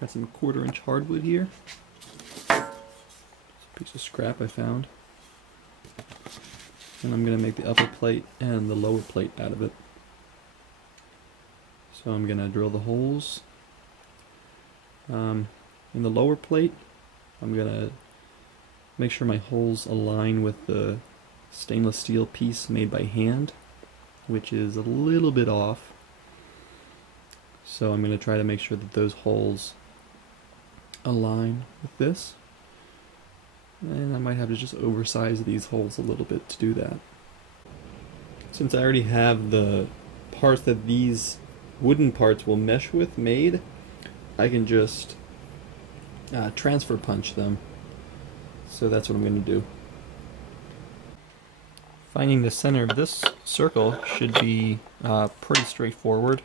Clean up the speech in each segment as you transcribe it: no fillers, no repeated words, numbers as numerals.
Got some 1/4-inch hardwood here. It's a piece of scrap I found. And I'm going to make the upper plate and the lower plate out of it. So I'm going to drill the holes. In the lower plate, I'm going to make sure my holes align with the stainless steel piece made by hand, which is a little bit off. So I'm going to try to make sure that those holes align with this. And I might have to just oversize these holes a little bit to do that. Since I already have the parts that these wooden parts will mesh with made, I can just transfer punch them. So that's what I'm going to do. Finding the center of this circle should be pretty straightforward.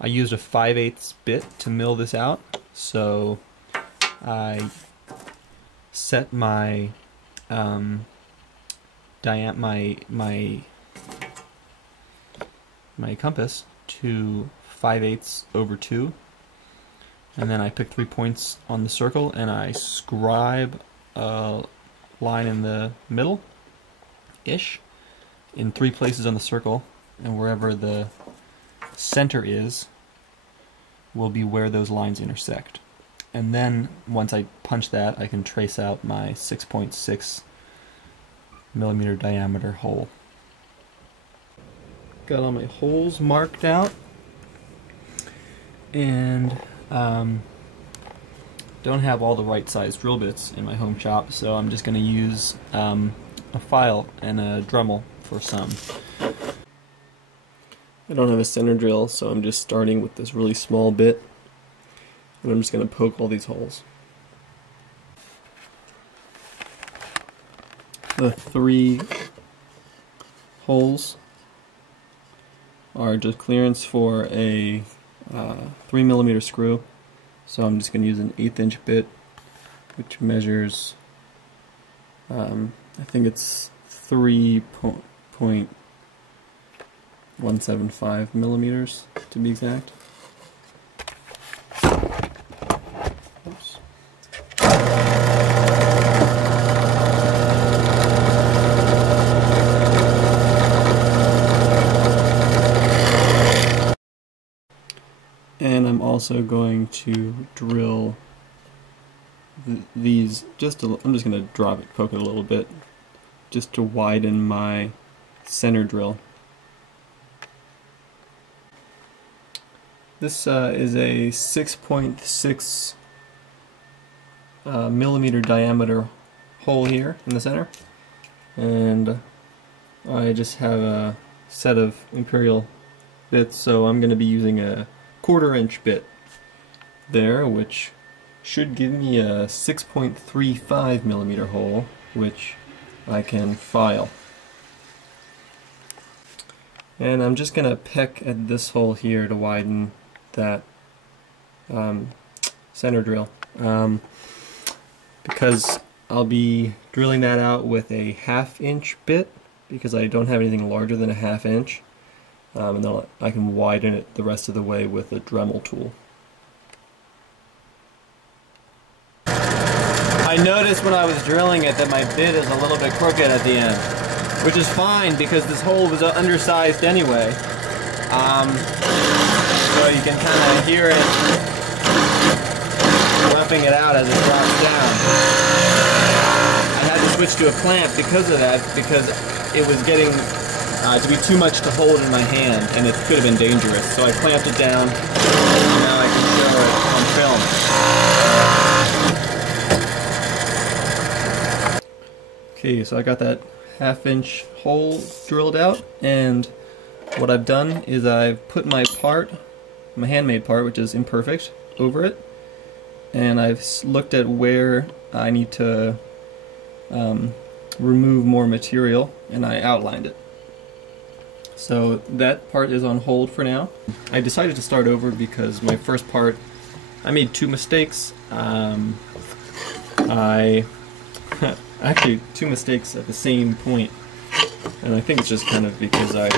I used a 5/8 bit to mill this out, so I set my my compass to 5/8 over 2, and then I pick 3 points on the circle and I scribe a line in the middle ish in 3 places on the circle, and wherever the center is will be where those lines intersect. And then once I punch that, I can trace out my 6.6 millimeter diameter hole. Got all my holes marked out, and don't have all the right size drill bits in my home shop, so I'm just going to use a file and a Dremel for some. I don't have a center drill, so I'm just starting with this really small bit, and I'm just going to poke all these holes. The 3 holes are just clearance for a 3 millimeter screw, so I'm just going to use an 1/8 inch bit, which measures, I think it's 3.175 millimeters to be exact. Oops. And I'm also going to drill these I'm just going to poke it a little bit, just to widen my center drill. This is a 6.6 millimeter diameter hole here in the center, and I just have a set of imperial bits, so I'm going to be using a 1/4 inch bit there, which should give me a 6.35 millimeter hole, which I can file. And I'm just going to peck at this hole here to widen that center drill, because I'll be drilling that out with a 1/2 inch bit, because I don't have anything larger than a 1/2 inch, and then I can widen it the rest of the way with a Dremel tool. I noticed when I was drilling it that my bit is a little bit crooked at the end, which is fine because this hole was undersized anyway. So you can kind of hear it roughing it out as it drops down. I had to switch to a clamp because of that, because it was getting to be too much to hold in my hand, and it could have been dangerous. So I clamped it down, and now I can show it on film. Okay, so I got that 1/2 inch hole drilled out, and what I've done is I've put my part, my handmade part, which is imperfect, over it, and I've looked at where I need to remove more material, and I outlined it. So that part is on hold for now. I decided to start over because my first part, I made 2 mistakes. Actually 2 mistakes at the same point, and I think it's just kind of because I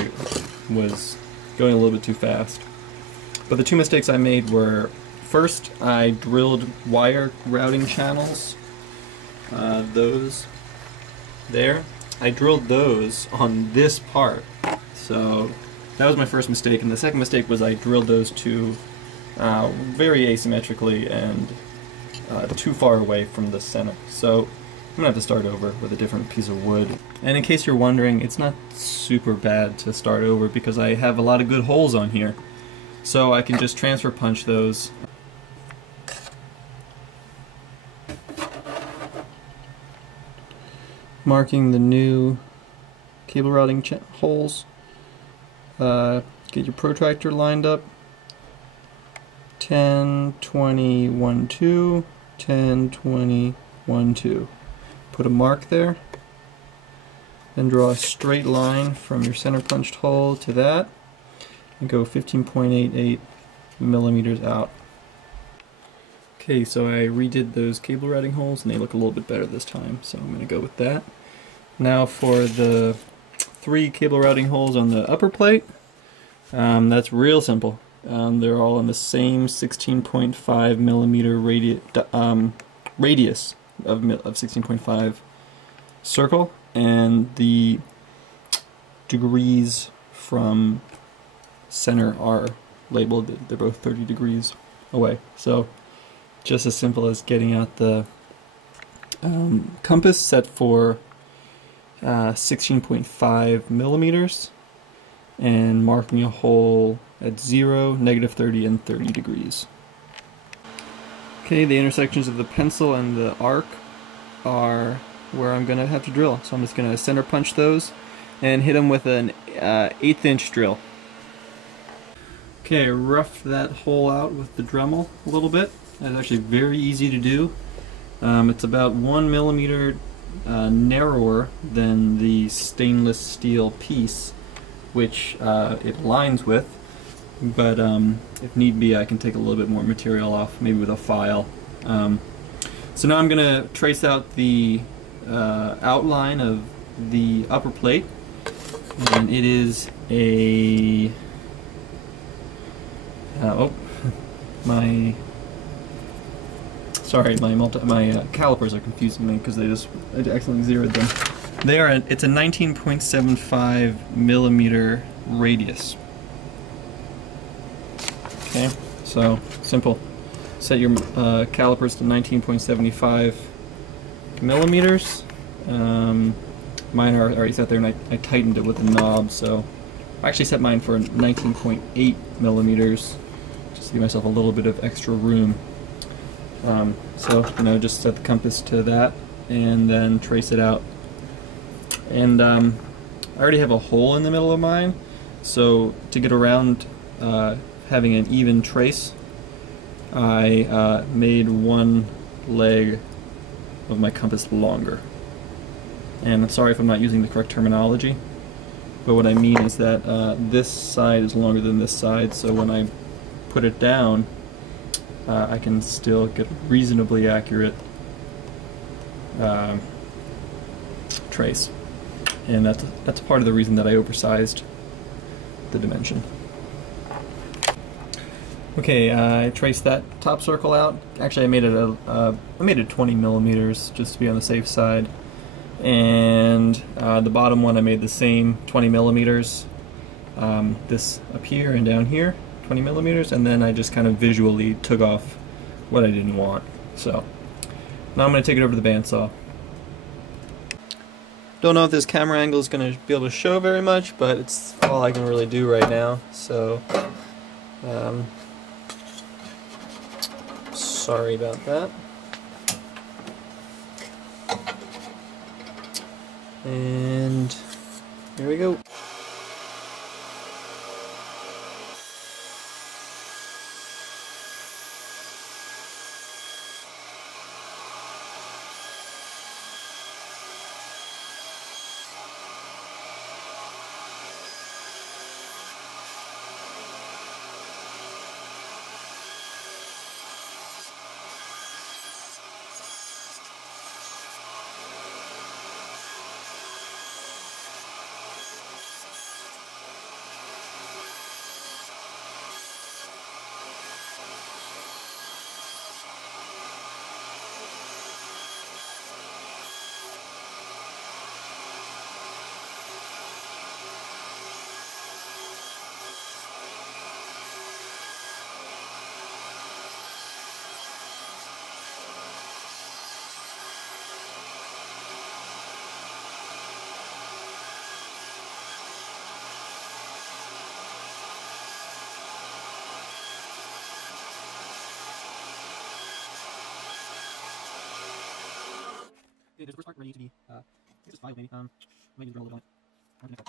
was going a little bit too fast. But the 2 mistakes I made were first I drilled wire routing channels, those there. I drilled those on this part, so that was my first mistake, and the second mistake was I drilled those two very asymmetrically and too far away from the center. So I'm gonna have to start over with a different piece of wood. And in case you're wondering, it's not super bad to start over because I have a lot of good holes on here. So I can just transfer punch those. Marking the new cable routing holes. Get your protractor lined up. 10, 20, 1, 2, 10, 20, 1, 2. Put a mark there. Then draw a straight line from your center punched hole to that and go 15.88 millimeters out. Okay, so I redid those cable routing holes and they look a little bit better this time, so I'm going to go with that. Now for the 3 cable routing holes on the upper plate, that's real simple. They're all in the same 16.5 millimeter radius of 16.5 circle, and the degrees from center are labeled. They're both 30 degrees away. So just as simple as getting out the compass set for 16.5 millimeters and marking a hole at 0, -30, and 30 degrees. Okay, the intersections of the pencil and the arc are where I'm going to have to drill. So I'm just going to center punch those and hit them with an 1/8 inch drill. Okay, I roughed that hole out with the Dremel a little bit. That's actually very easy to do. It's about 1 millimeter narrower than the stainless steel piece which it lines with, but if need be I can take a little bit more material off, maybe with a file. So now I'm going to trace out the outline of the upper plate, and it is a my calipers are confusing me because I accidentally zeroed them. It's a 19.75 millimeter radius. Okay, so simple. Set your calipers to 19.75 millimeters. Mine are already set there, and I tightened it with a knob, so I actually set mine for 19.8 millimeters, just to give myself a little bit of extra room. So, just set the compass to that, and then trace it out. And I already have a hole in the middle of mine, so to get around having an even trace, I made one leg of my compass longer. And I'm sorry if I'm not using the correct terminology, but what I mean is that this side is longer than this side, so when I put it down, I can still get a reasonably accurate trace. And that's part of the reason that I oversized the dimension. Okay, I traced that top circle out. Actually, I made it 20 millimeters just to be on the safe side. And the bottom one I made the same 20 millimeters. This up here and down here, 20 millimeters, and then I just kind of visually took off what I didn't want. So now I'm going to take it over to the bandsaw. Don't know if this camera angle is going to be able to show very much, but it's all I can really do right now. So sorry about that. And here we go. Okay, there's the first part ready to be, I think it's 5 maybe, maybe drill a little on it.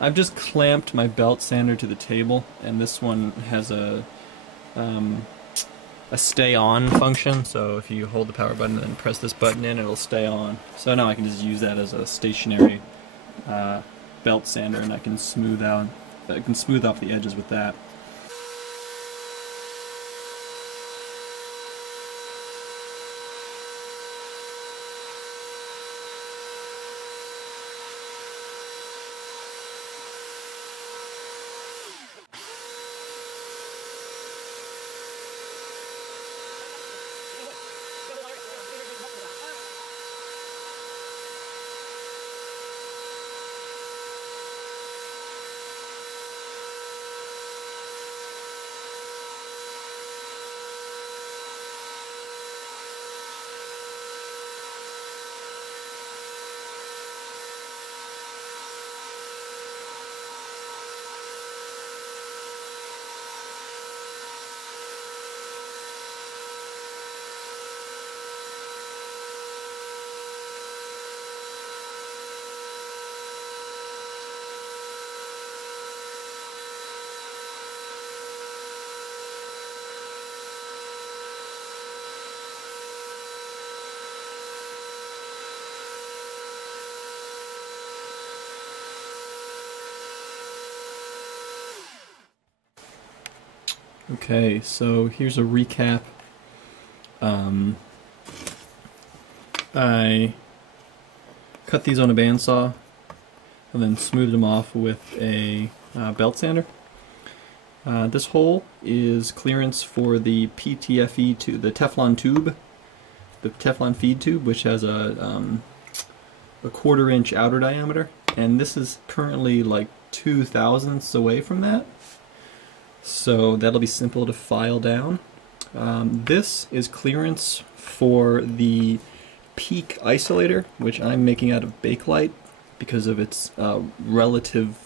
I've just clamped my belt sander to the table, and this one has a stay on function, so if you hold the power button and press this button in, it'll stay on. So now I can just use that as a stationary belt sander, and I can smooth off the edges with that. Okay, so here's a recap. I cut these on a bandsaw and then smoothed them off with a belt sander. This hole is clearance for the PTFE the Teflon tube, the Teflon feed tube, which has a 1/4 inch outer diameter, and this is currently like 2/1000ths away from that. So that'll be simple to file down. This is clearance for the peak isolator, which I'm making out of Bakelite because of its relative.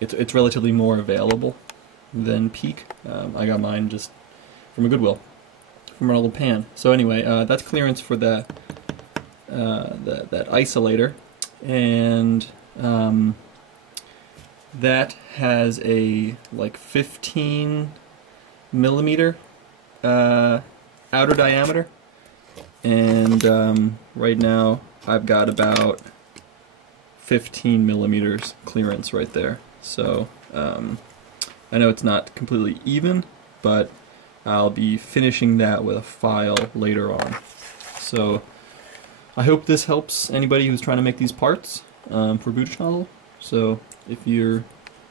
It's relatively more available than peak. I got mine just from a Goodwill, from an old pan. So anyway, that's clearance for that isolator, and that has a like 15 millimeter outer diameter, and right now I've got about 15 millimeters clearance right there. So I know it's not completely even, but I'll be finishing that with a file later on. So I hope this helps anybody who's trying to make these parts for Budaschnozzle. So if you're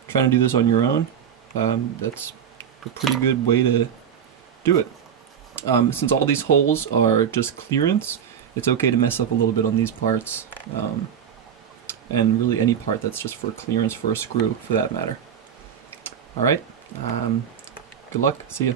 trying to do this on your own, that's a pretty good way to do it. Since all these holes are just clearance, it's okay to mess up a little bit on these parts, and really any part that's just for clearance for a screw, for that matter. Alright, good luck, see ya.